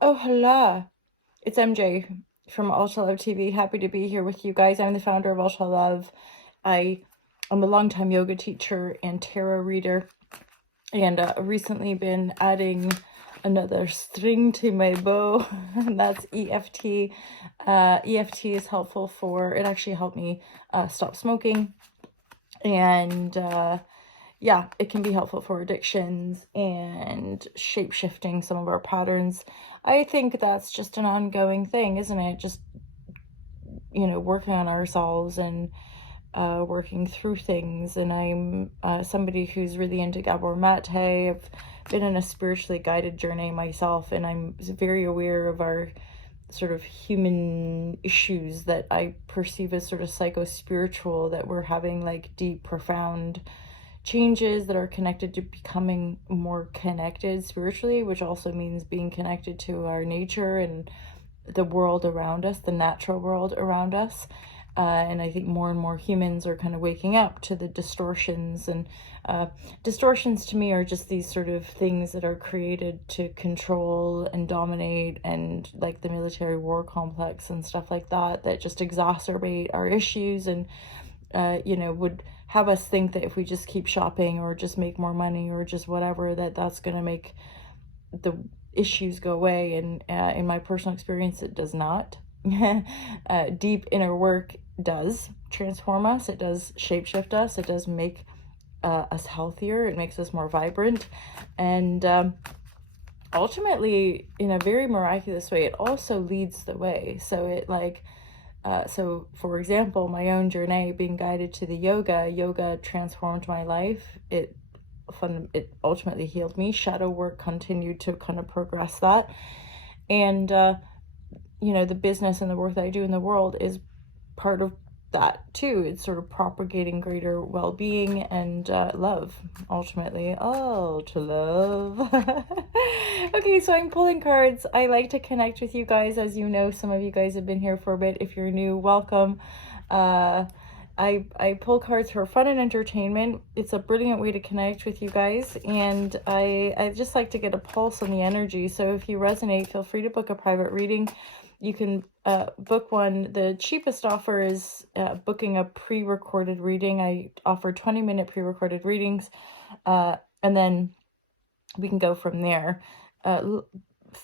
Oh, hello. It's MJ from Ultra Love TV. Happy to be here with you guys. I'm the founder of Ultra Love. I am a longtime yoga teacher and tarot reader, and recently been adding another string to my bow, and that's EFT. EFT is helpful for, it actually helped me stop smoking, and yeah, it can be helpful for addictions and shape-shifting some of our patterns. I think that's just an ongoing thing, isn't it? Just, working on ourselves and working through things. And I'm somebody who's really into Gabor Mate. I've been in a spiritually guided journey myself, and I'm very aware of our sort of human issues that I perceive as sort of psycho-spiritual, that we're having like deep, profound changes that are connected to becoming more connected spiritually, which also means being connected to our nature and the world around us, the natural world around us. And I think more and more humans are kind of waking up to the distortions. And distortions to me are just these sort of things that are created to control and dominate, and like the military war complex and stuff like that, that just exacerbate our issues and would have us think that if we just keep shopping or just make more money or just whatever, that's going to make the issues go away. And in my personal experience, it does not. Deep inner work does transform us. It does shapeshift us. It does make us healthier. It makes us more vibrant. And ultimately, in a very miraculous way, it also leads the way. So it so for example, my own journey being guided to the yoga transformed my life. It ultimately healed me. Shadow work continued to kind of progress that. And the business and the work that I do in the world is part of that too. It's sort of propagating greater well-being and love, ultimately. Oh, to love. Okay, so I'm pulling cards. I like to connect with you guys. As you know, some of you guys have been here for a bit. If you're new, welcome. I pull cards for fun and entertainment. It's a brilliant way to connect with you guys, and I just like to get a pulse on the energy. So if you resonate, feel free to book a private reading. You can book one. The cheapest offer is booking a pre-recorded reading. I offer 20-minute pre-recorded readings, and then we can go from there.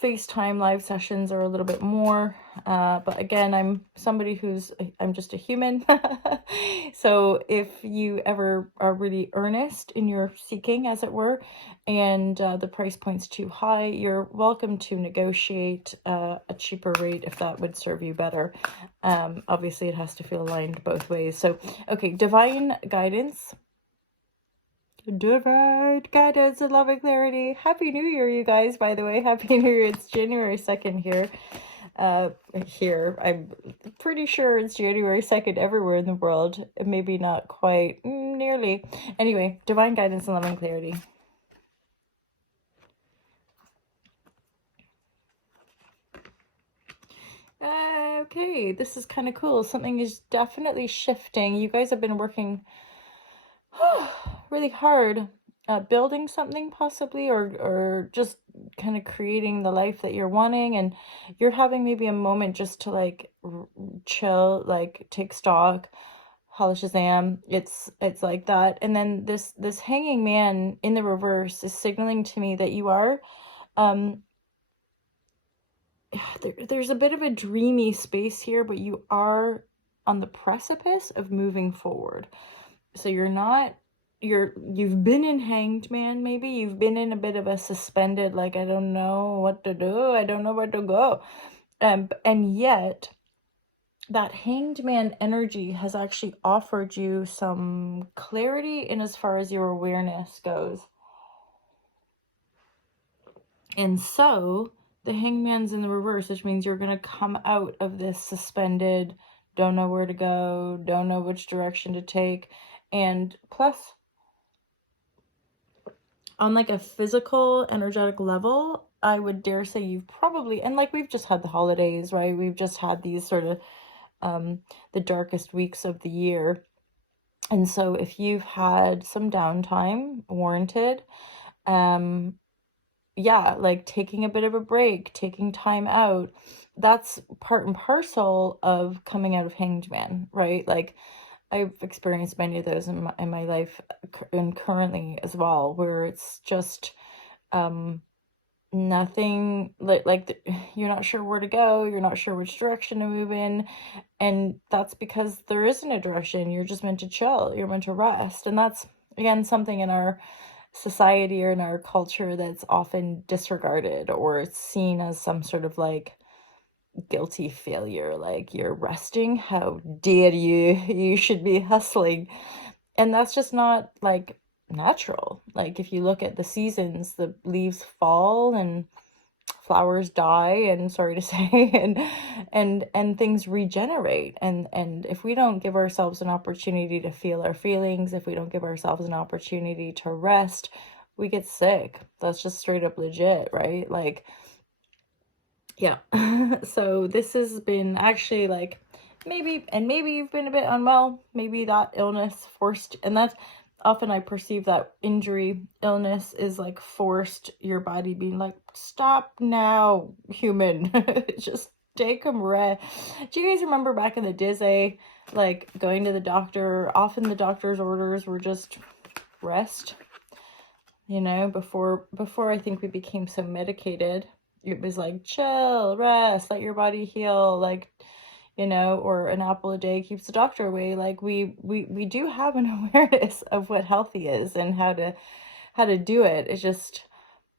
FaceTime live sessions are a little bit more, but again, I'm just a human. So if you ever are really earnest in your seeking, as it were, and the price point's too high, you're welcome to negotiate a cheaper rate if that would serve you better. Obviously it has to feel aligned both ways. So, okay, divine guidance. Divine guidance and loving clarity. Happy New Year, you guys, by the way. Happy New Year. It's January 2nd here. I'm pretty sure it's January 2nd everywhere in the world. Maybe not quite, nearly. Anyway, divine guidance and loving clarity. Okay, this is kind of cool. Something is definitely shifting. You guys have been working really hard building something, possibly, or just kind of creating the life that you're wanting, and you're having maybe a moment just to like chill, like take stock. Holla Shazam, it's like that. And then this hanging man in the reverse is signaling to me that you are there's a bit of a dreamy space here, but you are on the precipice of moving forward. So you've been in Hanged Man, maybe you've been in a bit of a suspended, like, I don't know what to do, I don't know where to go. And yet that Hanged Man energy has actually offered you some clarity in as far as your awareness goes. And so the Hangman's in the reverse, which means you're going to come out of this suspended, don't know where to go, don't know which direction to take. And plus, on like a physical, energetic level, I would dare say you've probably, and like we've just had the holidays, right? We've just had these sort of the darkest weeks of the year. And so if you've had some downtime warranted, yeah, like taking a bit of a break, taking time out, that's part and parcel of coming out of Hanged Man, right? Like I've experienced many of those in my life, and currently as well, where it's just um nothing, you're not sure where to go, you're not sure which direction to move in, and that's because there isn't a direction. You're just meant to chill, you're meant to rest. And that's again something in our society or in our culture that's often disregarded, or it's seen as some sort of like guilty failure, like you're resting, how dare you, you should be hustling. And that's just not like natural. Like if you look at the seasons, the leaves fall and flowers die, and sorry to say, and things regenerate. And if we don't give ourselves an opportunity to feel our feelings, if we don't give ourselves an opportunity to rest, we get sick. That's just straight up legit, right? Like, yeah. So this has been actually like maybe you've been a bit unwell, maybe that illness forced, and that's often I perceive that injury, illness is like forced, your body being like, stop now, human. Just take a rest. Do you guys remember back in the Disney, like going to the doctor? Often the doctor's orders were just rest, before I think we became so medicated. It was like, chill, rest, let your body heal, like, or an apple a day keeps the doctor away. Like we do have an awareness of what healthy is and how to do it. It's just,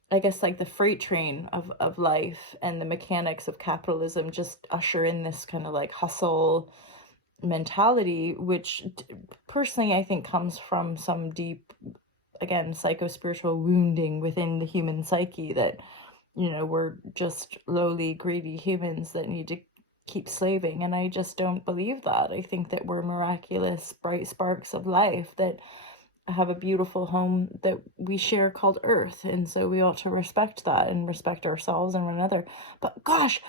I guess, like the freight train of life and the mechanics of capitalism just usher in this kind of like hustle mentality, which personally I think comes from some deep, again, psycho-spiritual wounding within the human psyche, that we're just lowly, greedy humans that need to keep slaving. And I just don't believe that. I think that we're miraculous, bright sparks of life that have a beautiful home that we share called Earth. And so we ought to respect that and respect ourselves and one another. But gosh,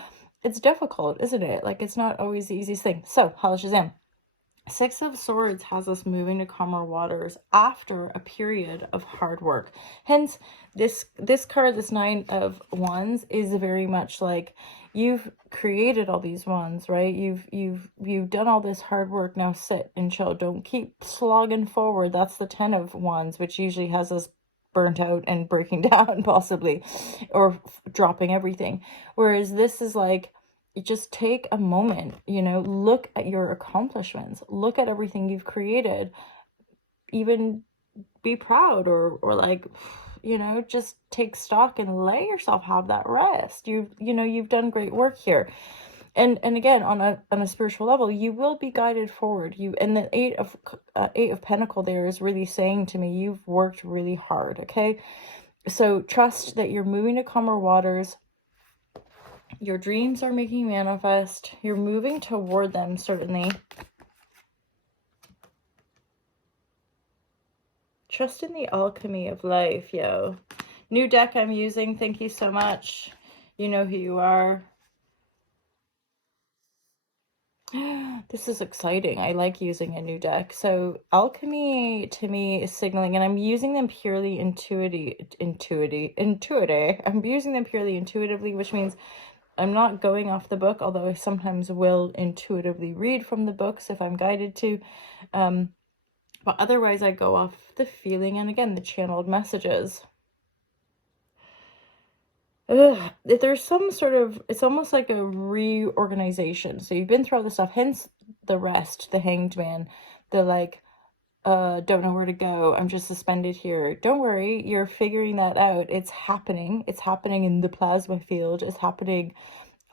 it's difficult, isn't it? Like, it's not always the easiest thing. So, Shazam. Six of Swords has us moving to calmer waters after a period of hard work. Hence, this card, this Nine of Wands, is very much like you've created all these wands, right? You've done all this hard work. Now sit and chill. Don't keep slogging forward. That's the 10 of Wands, which usually has us burnt out and breaking down, possibly, or dropping everything. Whereas this is like, you just take a moment, look at your accomplishments, look at everything you've created, even be proud, or like, just take stock and let yourself have that rest. You've done great work here. And again, on a spiritual level, you will be guided forward. And the Eight of Pentacle there is really saying to me, you've worked really hard. Okay, so trust that you're moving to calmer waters. Your dreams are making manifest. You're moving toward them, certainly. Trust in the alchemy of life, yo. New deck I'm using. Thank you so much. You know who you are. This is exciting. I like using a new deck. So alchemy to me is signaling, and I'm using them purely intuitive. I'm using them purely intuitively, which means I'm not going off the book, although I sometimes will intuitively read from the books if I'm guided to. But otherwise, I go off the feeling and, again, the channeled messages. There's some sort of, it's almost like a reorganization. So you've been through all this stuff, hence the rest, the Hanged Man, the like, don't know where to go, I'm just suspended here. Don't worry, you're figuring that out. It's happening. It's happening in the plasma field. It's happening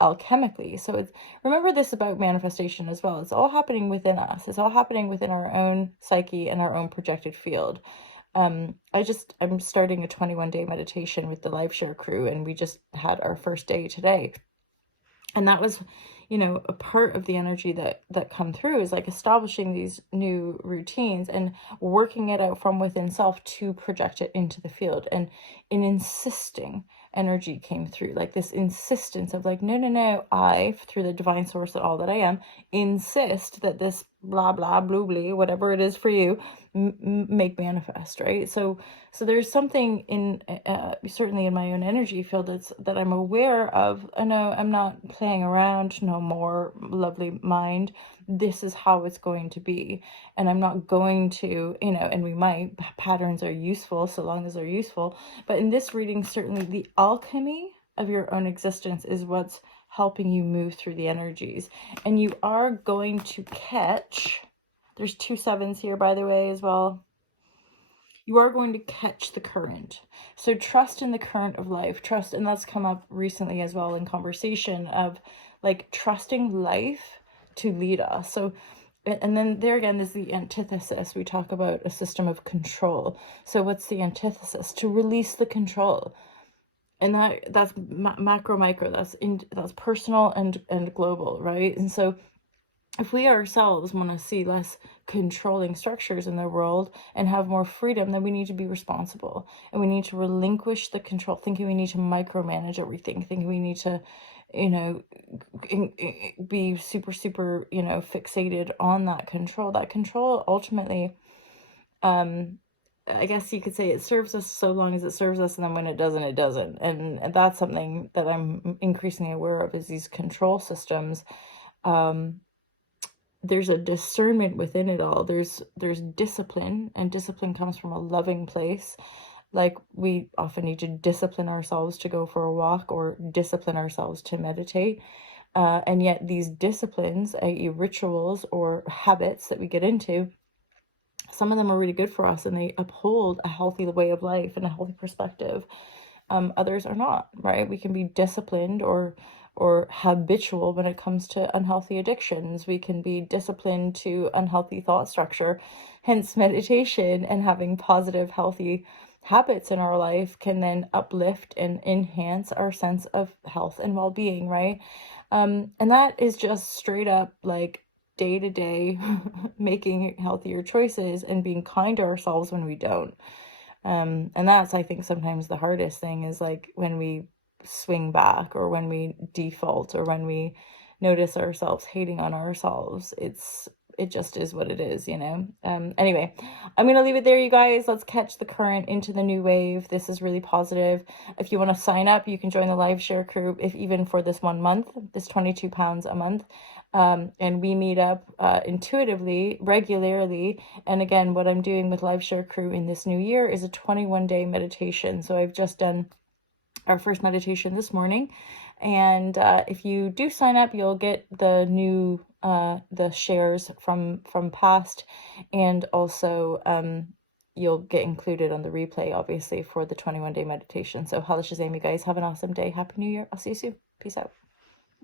alchemically. So it's, remember this about manifestation as well. It's all happening within us. It's all happening within our own psyche and our own projected field. I'm starting a 21-day meditation with the LiveShare crew, and we just had our first day today. And that was, a part of the energy that come through is like establishing these new routines and working it out from within self to project it into the field. And an insisting energy came through, like this insistence of like, no, I, through the divine source that all that I am, insist that this blah blah blue blee, whatever it is for you, make manifest, right? So there's something in certainly in my own energy field that I'm aware of. I know I'm not playing around no more, lovely mind. This is how it's going to be, and I'm not going to, and we might, patterns are useful so long as they're useful, but in this reading, certainly the alchemy of your own existence is what's helping you move through the energies. And you are going to catch, there's 2 sevens here, by the way, as well. You are going to catch the current. So trust in the current of life. Trust, and that's come up recently as well in conversation of like trusting life to lead us. So, and then there again is the antithesis. We talk about a system of control. So what's the antithesis? To release the control. And that's macro, micro, that's personal and global, right? And so if we ourselves want to see less controlling structures in the world and have more freedom, then we need to be responsible, and we need to relinquish the control, thinking we need to micromanage everything, thinking we need to, be super, super, fixated on that control. That control ultimately, I guess you could say it serves us so long as it serves us, and then when it doesn't, it doesn't. And that's something that I'm increasingly aware of, is these control systems. There's a discernment within it all. There's discipline, and discipline comes from a loving place. Like, we often need to discipline ourselves to go for a walk or discipline ourselves to meditate. And yet these disciplines, i.e. rituals or habits that we get into, some of them are really good for us and they uphold a healthy way of life and a healthy perspective. Others are not, right? We can be disciplined or habitual when it comes to unhealthy addictions. We can be disciplined to unhealthy thought structure. Hence, meditation and having positive, healthy habits in our life can then uplift and enhance our sense of health and well-being, right? And that is just straight up like day to day making healthier choices and being kind to ourselves when we don't. And that's, I think, sometimes the hardest thing, is like when we swing back or when we default or when we notice ourselves hating on ourselves. It just is what it is, Anyway, I'm going to leave it there, you guys. Let's catch the current into the new wave. This is really positive. If you want to sign up, you can join the live share crew, if even for this 1 month, this £22 a month. And we meet up intuitively, regularly. And again, what I'm doing with Live Share Crew in this new year is a 21-day meditation. So I've just done our first meditation this morning. And if you do sign up, you'll get the new, the shares from past, and also you'll get included on the replay, obviously, for the 21-day meditation. So Hala Shazam, you guys. Have an awesome day. Happy New Year. I'll see you soon. Peace out.